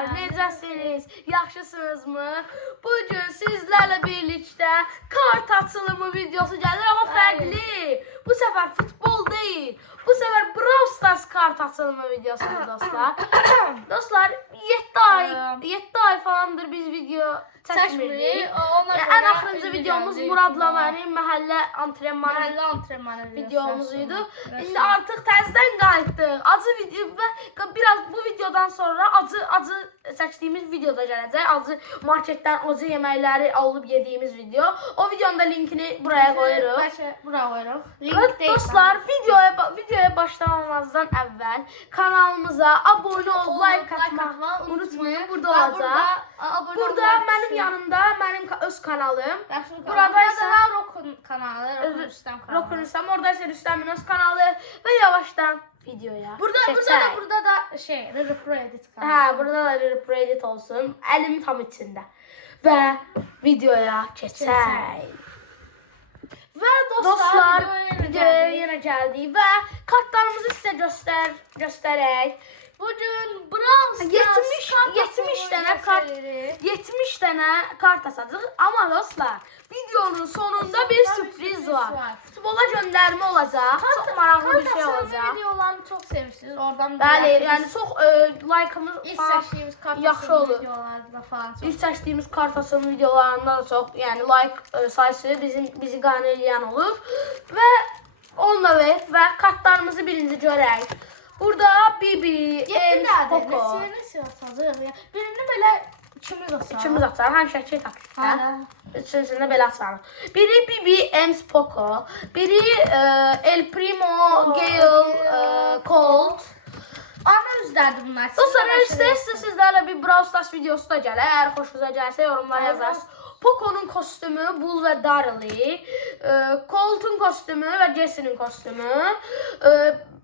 dostlar, necəsiniz? Yaxşısınızmı? Bugün sizlerle birlikte kart açılımı videosu gelir ama farklı. Bu sefer futbol değil. Bu sefer Brawl Stars kart açılımı videosu dostlar. Dostlar 7 ay falandır biz video çəkmirdik. En axırıncı videomuz Muradla mənim məhəllə antrenmanı videomuzuydu. İndi artık təzədən qayıtdıq. Acı video və biraz bu videodan sonra acı çəkdiyimiz videoda gələcək. Acı marketdən acı yeməkləri alıb yediğimiz video. O videonun da linkini buraya koyuruq. Buraya koyuruq. Evet dostlar, videoya başlamamazdan əvvəl kanalımıza abone ol, like atmağı unutmayın. Burada olacaq. Burada mənim yanımda mənim öz kanalım. Burada isə Rokun kanalı, Rokun Rüstəm kanalı. Rokun Rüstəm, orada isə Rüstəmin öz kanalı və yavaşdan videoya keçək. Burada da şey, Redit kanalı. Hə, burada da Redit olsun. Əlim tam içində. Və videoya keçək. Və Dostlar, videoya yenə gəldik və kartlarımızı sizə göstərək. Bugün Brawl Stars 70 dənə kart açacağıq. Amma dostlar, videonun sonunda bir sürpriz var. Futbola göndərmə olacaq. Çox maraqlı bir şey olacaq. Videolarını çok sevmişsiniz. Oradan Bəli, yəni çox like-ımız ilk seçtiğimiz kart yaxşı olur. videolarda falan çok. İlk çəkdiyimiz kart açılımı videolarında da çox, yəni like sayısı bizi qane eləyən olur. Və onunla və kartlarımızı birinci görək. Burada Bibi, Poco. Birini böyle ikimiz açalım. İkimiz açarıq, həmişəki taktikdə. Üçüncüsünü belə açarıq. Biri Bibi, Ems, Poco. Biri El Primo, Gale, Colt. Ana üzlərdir bunlar. Dostlar, istəyirsə sizlərlə bir Brawl Stars videosu da gələr. Əgər xoşunuza gəlsə yorumlara yazarsınız. Poco'nun kostümü Bull ve Darly, Colt'un kostümü ve Jesse'nin kostümü,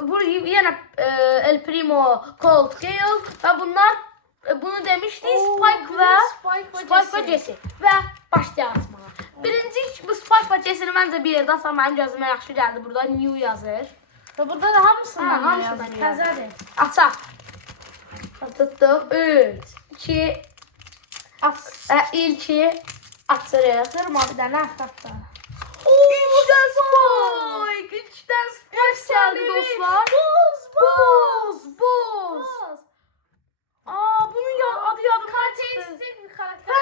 bu yine El Primo, Colt, Gale ve bunlar bunu demiştik Spike ve Jesse ve başlayalım açmağa. Birinci bu Spike ve Jesse'ni bence bir yerde açsam benim gözüme yaxşı geldi. Burada New yazır. Ve burada da hamısından yazır. Təzədir. Açaq. Tutduq. 3, 2, ilki açırıq. Durma bir dənə atlatda. İçdən Spike! İçdən Spike gəldi dostlar. Boz. Bunun adı yadımdan çıxdı. Bir karakter.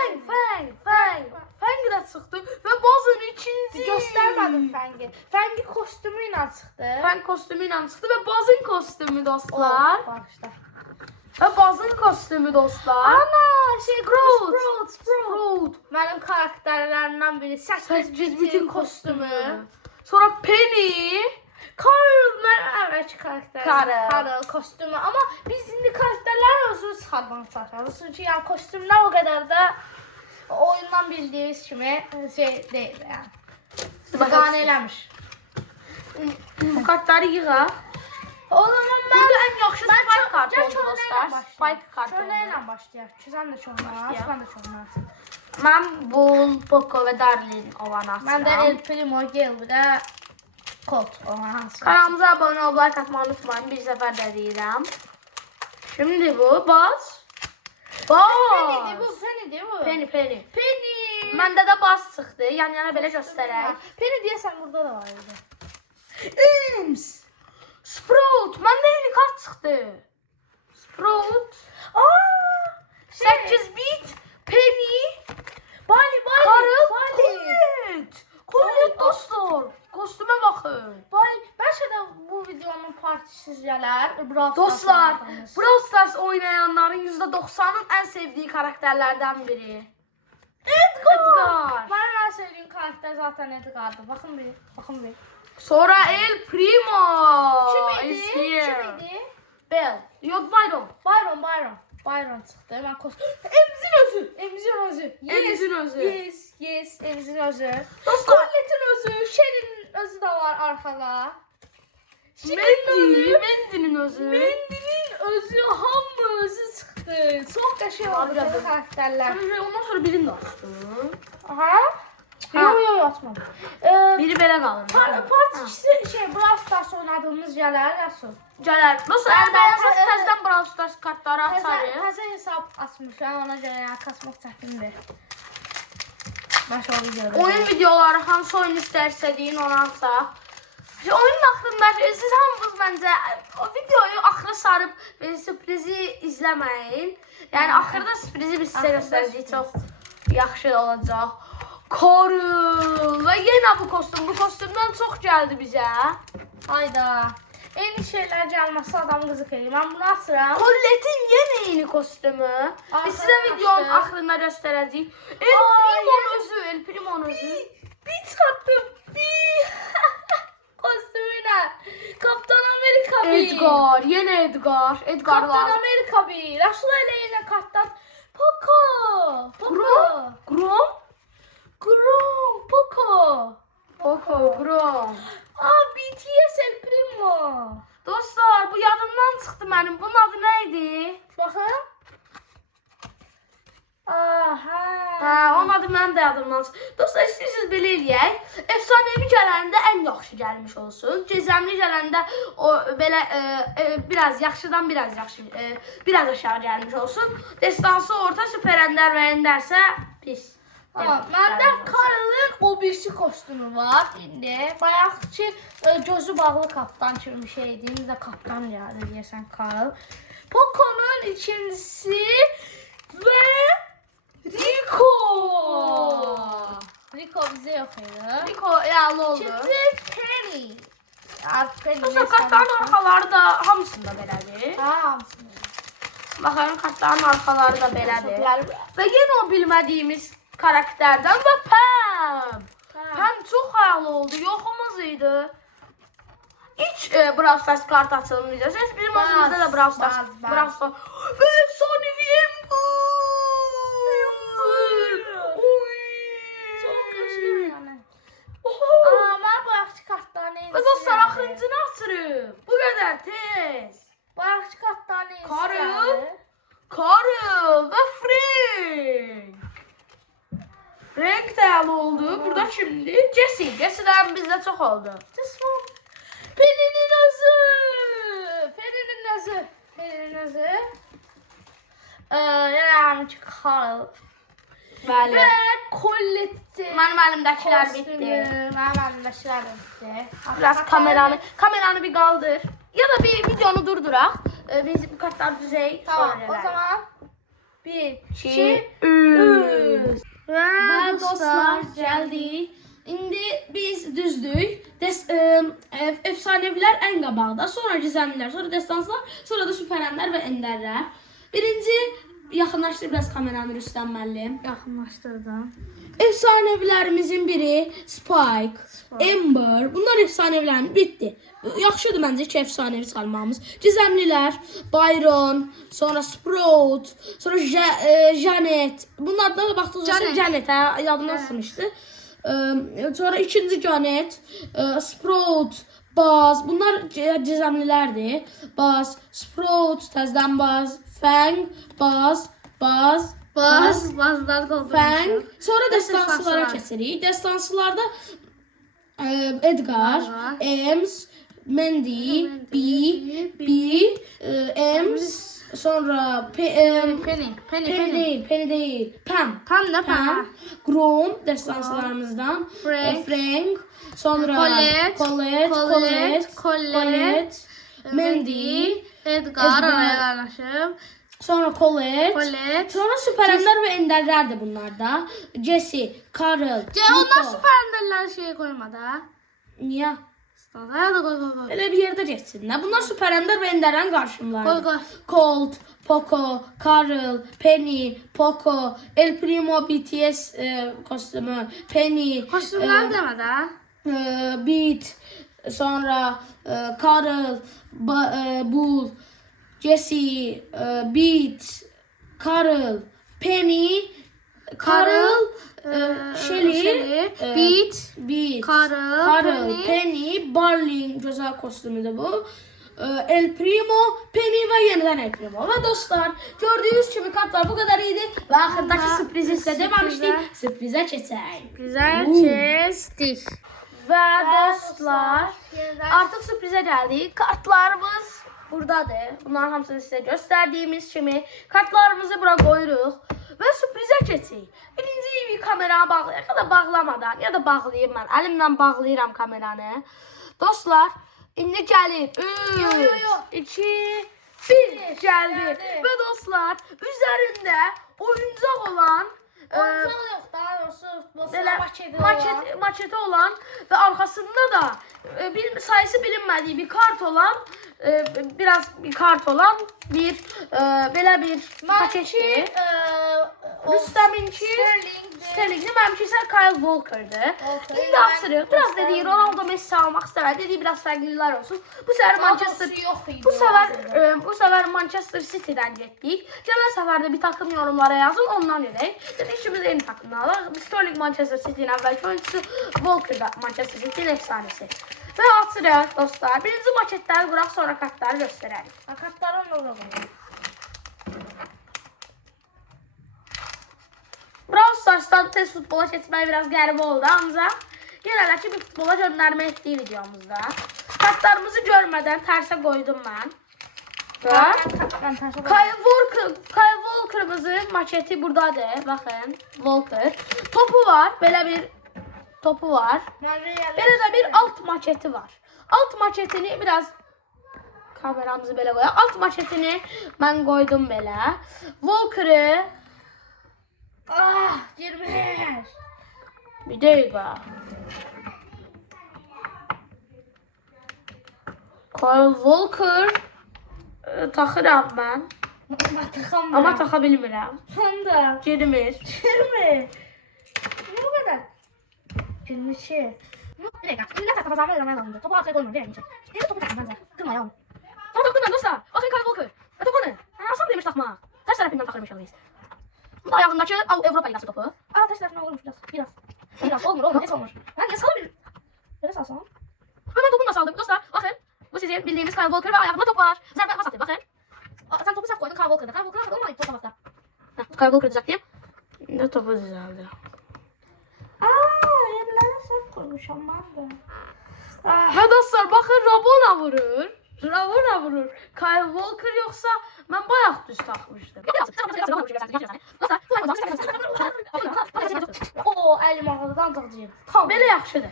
Fang da çıxdı və bazın ikinci. Göstərmədim Fengi. Fengi kostümü ilə çıxdı. Fang kostümü ilə çıxdı və bazın kostümü dostlar. Bağışla. Və bazın kostümü dostlar. Ana şey Sprout. Mənim karakterlərimdən biri 8 bütün kostümü. Sonra Penny. Carl mənim əvvəlki karakter. Carl kostümü. Amma biz indi karakterlər özünü çıxartmaq çalışırıq. Çünki yəni kostümlər o qədər də oyundan bildiyimiz kimi şey deyil yəni. Qane eləmiş. Bu kartları yığaq. O zaman Burada en yaxşı Spike kartı oldu dostlar. dostlar. Spike kartı oldu. Şöyle başlayaq. Sən də çoxlanasın, mən də çoxlanasın. Mən Bull, Poco ve Darlin olanı açıram. Mən də El Primo, Gale bir də Colt olanı açıram. Kanalımıza abone ol, like atmayı unutmayın. Bir sefer de deyirəm. Şimdi bu baz. Penny'dir bu. Penny. Penny. Məndə də baz çıxdı. Yan-yana belə göstərək. Penny deyəsən burada da var idi. Ems. Sprout. Məndə yeni kart çıxdı. Sprout. 8 bit. Penny. Bali. Colette dostlar. Kostüme bakın. Bəlkə də bu videonun partisiz gələr. Dostlar, Brawl Stars oynayanların %90'ın en sevdiği karakterlerden biri. Edgar. Mənim ən sevdiyim karakter zaten Edgar'dır. Baxın bir. Sonra El Primo. Kim is idi? here. Bell. Yok Byron. Byron çıxdı. Mən kostüm. Emzin özü. Yes, Emzin özü. Dostlar. Colette'in özü, Shelly'nin özü de var arkada. Mendy'nin özü. Mendy'nin özü, hamı özü çıxdı. Çox da şey oldu bu karakterler. Ondan sonra birini de açtım. Aha. Yok atmadım. Biri belə qalır. Part 2'si şey Brawl Stars oynadığımız yerler nasıl? Gələr. Dostlar, Ben- bəyənsəz təzədən Brawl Stars kartları kartları açarıq. Təzə hesab açmışam, ona görə ya kasmaq çətindir. Başa videoda. Oyun videoları hansı oyun istərsə deyin onu açaq. Oyunun axırında siz hamınız məncə o videoyu axıra sarıb sürprizi izləməyin. Yəni axırda sürprizi biz sizə göstərəcəyik. Çox yaxşı olacaq. Karıl və yenə bu kostümdən çox gəldi bizə. Hayda. Eyni şeylər gəlməsi adamı qızıq edir. Mən bunu açıram. Collette'in yenə yeni kostümü. Biz sizə videonun axırında göstərəcəyik. El Primo'nun özü. Bir çıxartdım. Kostümüyle. Kaptan Amerika bir. Edgar, yenə Edgar. Edgar Kaptan var. Amerika bir. Rasul ile yine karttan. Poco. Grom? Poco. Grom. Aa, BTS El Primo. Dostlar, bu yadımdan çıxdı mənim. Bunun adı nə idi? Baxın. Aha. Onun adı mənim də yadımdan çıxdı. Dostlar, istəyirsiniz belə eləyək. Efsanevi gələndə ən yaxşı gəlmiş olsun. Gizemli gələndə o belə biraz yaxşıdan biraz aşağı gəlmiş olsun. Destansı orta, Süper Ender və Endersə pis. Məndə Karl'ın o birisi kostümü var. İndi bayaqki gözü bağlı kaptan kimi bir şey idi. İndi də kaptan gəldi deyəsən Karl. Poco'nun ikincisi və Rico. Rico bizə yox idi. Rico yağlı oldu. İkinci Penny. Dostlar, kartların arxaları da hamısında belədir. Hamısını. Baxın, kartların arxaları da belədir. Və yenə o bilmədiyimiz karakterdən və Pam. Pam çox xəyal oldu, yoxumuz idi. İlk Brawl Stars kart açılımı videosu. Bizim özümüzdə də Brawl Stars. Və efsanevi Ember. Çox qəşəng yəni. Mən bayaqki kartlarını Və dostlar, axırıncını açırıq. Bu qədər tez. Bayaqki kartlarını Karl və Frank. Frank də əli oldu. Burada şimdi Jesse'dən bizdə çox oldu. Penny'nin özü. Yəni ki Karl. Bəli. Və Colette. Mənim əlimdəkilər bitdi. Mənim əlimdəkilər bitdi. Biraz kameranı bir qaldır. Ya da bir videonu durduraq. Biz bu kartları düzək. Tamam, o zaman 1, 2, 3. 3. Və dostlar gəldik. İndi biz düzdük. Efsanevilər ən qabaqda, sonra gizemlilər, sonra destanslar, sonra da süpərənlər və enderlər. Birinci, yaxınlaşdır biraz kameranı Rüstəm müəllim. Yaxınlaşdırdım. Efsanevilərimizin biri Spike, Ember. Bunlar efsanevilərimiz bitdi. Yaxşıdır məncə ki, efsanevi salmamız. Gizemlilər, Byron, sonra Sprout, sonra Janet. Bunlardan da baxdığınızda Janet, yadımdan sınmışdı. Sonra ikinci Janet, Sprout, Buzz. Bunlar gizemlilərdir. Buzz, Sprout, təzədən Buzz, Fang, Buzz. Bazılar doldurmuşum. Fang. Sonra destansılara keçirik. Destansılarda Edgar, Ems, Mandy, B, Ems, sonra Penny değil, Pam. Grom destansılarımızdan. Frank. Sonra Colette, Mandy, Edgar oraya qarlaşıb. sonra Colette. Sonra süpərənlər və enderlər də bunlarda. Jesse, Karl, Onlar süpərənlərlə şey qoymadı. Niyə? Stadaya da qoy. Elə bir yerdə geçsinlər. Bunlar süpərənlər və enderlərin qarşımları. Qoy. Colt, Poco, Karl, Penny, Poco, El Primo BTS kostümü, Penny, Kostümlər demədə. Beat, sonra Karl, Bull, Jesse, Beat, Karl, Penny, Shelly, Beat, Karl, Penny, Barley güzel kostümü de bu. El Primo, Penny ve yeniden El Primo. Ve dostlar gördüğünüz gibi kartlar bu kadar iyiydi. Ve ahırdaki sürprizi size dememiştik. Sürprize geçelim. Güzel kestik. Ve dostlar artık sürprize geldik. Kartlarımız buradadır. Bunların hamısını sizə göstərdiyimiz kimi kartlarımızı bura qoyuruq və sürprizə keçirik. Birinci bir kameraya bağlayaq ya da bağlamadan ya da bağlayayım mən. Əlimlə bağlayıram kameranı. Dostlar, indi gəlir. 3, 2, 1 gəldi. Və dostlar, üzərində oyuncaq olan Oyuncaq yox, daha doğrusu belə maketi olan və arkasında da sayısı bilinmədiyi bir kart olan biraz bir kart olan bir belə bir paketdir. Rüstəminki Sterling'dir, mənimki isə Kyle Walker'dır. İndi açırıq. Biraz dediyi Ronaldo Messi almaq istəmədi. Dediyi biraz fərqlilər olsun. Bu səfər Manchester City'dən getdik. Gələn səfərdə bir takım yorumlara yazın, ondan edək. Dedik ki, biz eyni takımdan alaq. Sterling Manchester City'nin əvvəlki oyuncusu, Walker da Manchester City'nin efsanəsi. Və açırıq dostlar. Birinci maketləri quraq, sonra kartları göstərərik. Kartları onunla qoyuruq. Brawl Stars'tan test futbola keçmək biraz qəribə oldu, ancaq yenə də ki, bir futbola göndərmə etdiyi videomuzda. Kartlarımızı görmədən tərsə qoydum mən. Kyle Walker'ımızın maketi buradadır. Baxın, Walker. Topu var, belə bir topu var. Belə də bir alt maketi var. Alt maketini biraz kameramızı belə qoyaq. Alt maketini mən qoydum belə. Walker'ı Girmir. bir dəqiqə. Kyle Walker taxıram mən. Amma taxa bilmirəm. Mən də. Girmir. Girmir. Ne bu kadar? Girmir şey. Bir dakika. Şimdi ne kazanma lazım. Topu arkaya koymuyor. Verin. Neyse topu takın bence. Kırma yavrum. Ama takımdan dostlar. Bakın Kyle Walker. Topu ne? Aslan demiş takma. Ters tarafından takarmış alıyız. Bu da ayağındaki Avrupa Ligası topu. Ters tarafına olmuş biraz. Biraz olmur. Hiç olmur. Ben salabilirim. Böyle salsam. Hemen topunu da saldım dostlar. Bakın. Bu sizin bildiğiniz Kyle Walker ve ayağında top var. Zerbe pas atıyor. Bakın. Sen topu saf koydun Kyle Walker'da. Kyle Walker'da olmayıp top hafta. Kyle Walker düzelteyim. Ne topu düzeldi. Yerlerine saf koymuşum ben de. Ha dostlar bakın Rabona vurur. Rabona vurur. Kyle Walker yoksa ben bayağı düz takmıştım. Oo, elim ağrıdan tağcıyım. Belə yaxşıdır.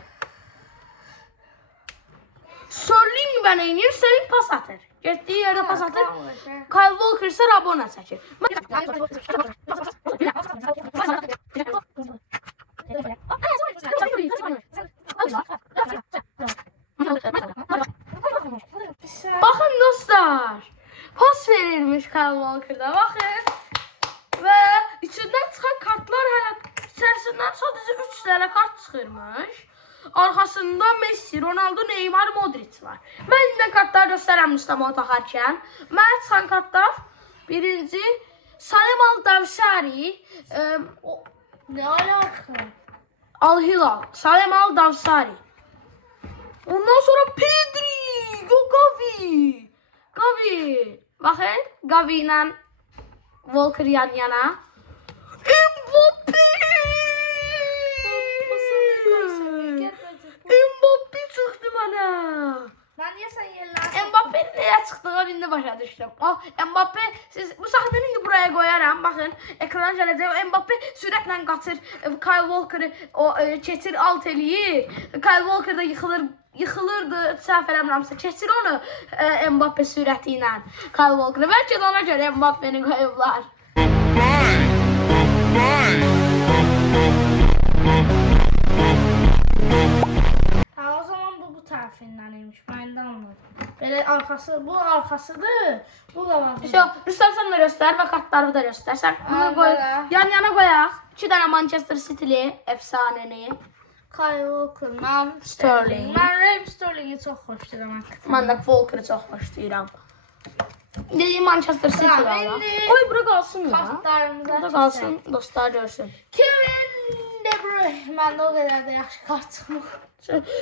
Sterling ben eyniyim, Sterling pas atır. Getdiyi yerdə pas atır. Kyle Walker ise Rabona çəkir. Bakın dostlar. Pas verilmiş Kyle Walker'da. Bakın. Ve içinden çıkan kartlar hələ içərisindən sadəcə 3 dənə kart çıxırmış. Arkasında Messi, Ronaldo, Neymar, Modric var. Ben indi kartları göstərəm Mustafa taxarkən. Mənə çıxan kartlar birinci Salim Davsari, Ne alaka? Al Hilal, Salim Davsari. Ondan sonra Pedri, Gavi. Gavi. Bakın Gavi ile Walker yan yana. Mbappe. Mbappe çıktı bana. Ben niye sen yerler? Mbappe'nin neye çıktığını indi başa düştüm. Mbappe, siz bu sahnəni indi buraya koyaram. Bakın ekran gələcək. Mbappe sürətlə qaçır. Kyle Walker'ı keçir, alt eləyir. Kyle Walker da yıxılırdı. Səhv eləmirəmsə keçir onu Mbappe sürəti ilə. Kyle Walker'ı. Bəlkə də ona görə Mbappe'ni qoyublar. Ha, o zaman bu tarafındanıymış. Ben de anladım. Böyle arkası, bu arkasıdır. Bu da var. Rüstəm sən də göstər və kartları da göstər. Sən bunu qoy. Yan yana qoyaq. 2 dənə Manchester City'li efsanəni. Kyle Walker, ben Sterling. Ben Raheem Sterling'i çok hoşlayıram. Mən də Walker'ı çox xoşlayıram. Dediğim Manchester City Tamam, valla. indi Oy bura qalsın ya. Kartlarımıza Burada qalsın, dostlar görsün. Kevin De Bruyne. Ben de o kadar da yaxşı kart çıxmır.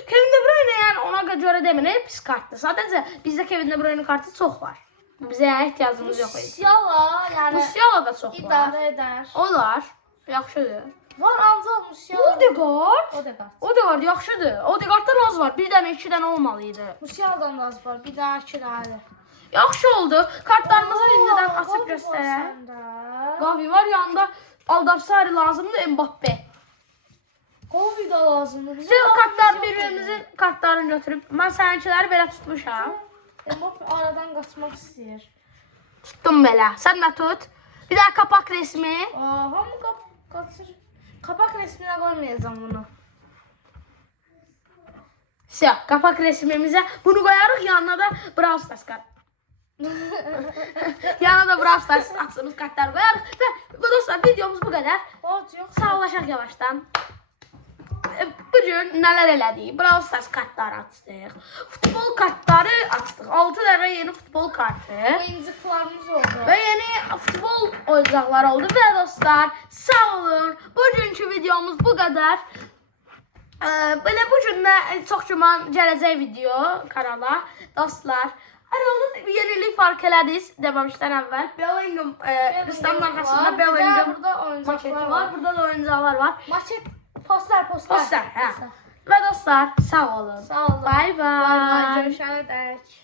Kevin De Bruyne yəni ona görə demirəm, pis kartdır. Sadəcə bizdə Kevin De Bruyne kartı çox var. Bizə ehtiyacımız yox idi. Musiala yani Musiala da çox var. idare eder. Olar, yaxşıdır. Var ancaq Musiala. Odegaard. Odegaard. Odegaard yaxşıdır. Odegaarddan az var. Bir dənə, 2 dənə olmalı idi. Musiala'dan da az var. Bir daha iki tane. Yaxşı oldu. Kartlarımızı indidən açıb göstərək. Qavi var yanında. Aldavsari lazımdır, Mbappe. Qavi da lazımdır. Biz kartlar birbirimizin kartlarını götürüb. Mən səninkiləri belə tutmuşam. Mbappe aradan qaçmaq istəyir. Tutdum belə. Sən də tut. Bir daha kapak resmi. Hamı qaçır. Kapak resminə qoymayacağım bunu. Siyah kapak resmimizə bunu qoyarıq. Yanına da Brawl Stars kart. Yanına da Brawl Stars açdığımız kartlar qoyarıq. Və dostlar videomuz bu qədər. Sağlaşaq yavaşdan. Bugün nələr elədik? Brawl Stars kartları açdıq. Futbol kartları açdıq. 6 dənə yeni futbol kartı. Oyuncaqlarımız oldu. Və yeni futbol oyuncaqları oldu. Və dostlar sağ olun. Bugünkü videomuz bu qədər. Belə bu gün də çox güman gələcək video kanala. Dostlar, hər oldu yenilik fark elədiniz deməmişdən əvvəl. Bellingham Rüstəmin arxasında Bellingham maketi var. Burada da oyuncaqlar var. Maket, poster. Poster, hə. Və dostlar, sağ olun. Sağ olun. Bye bye. Görüşənə dək.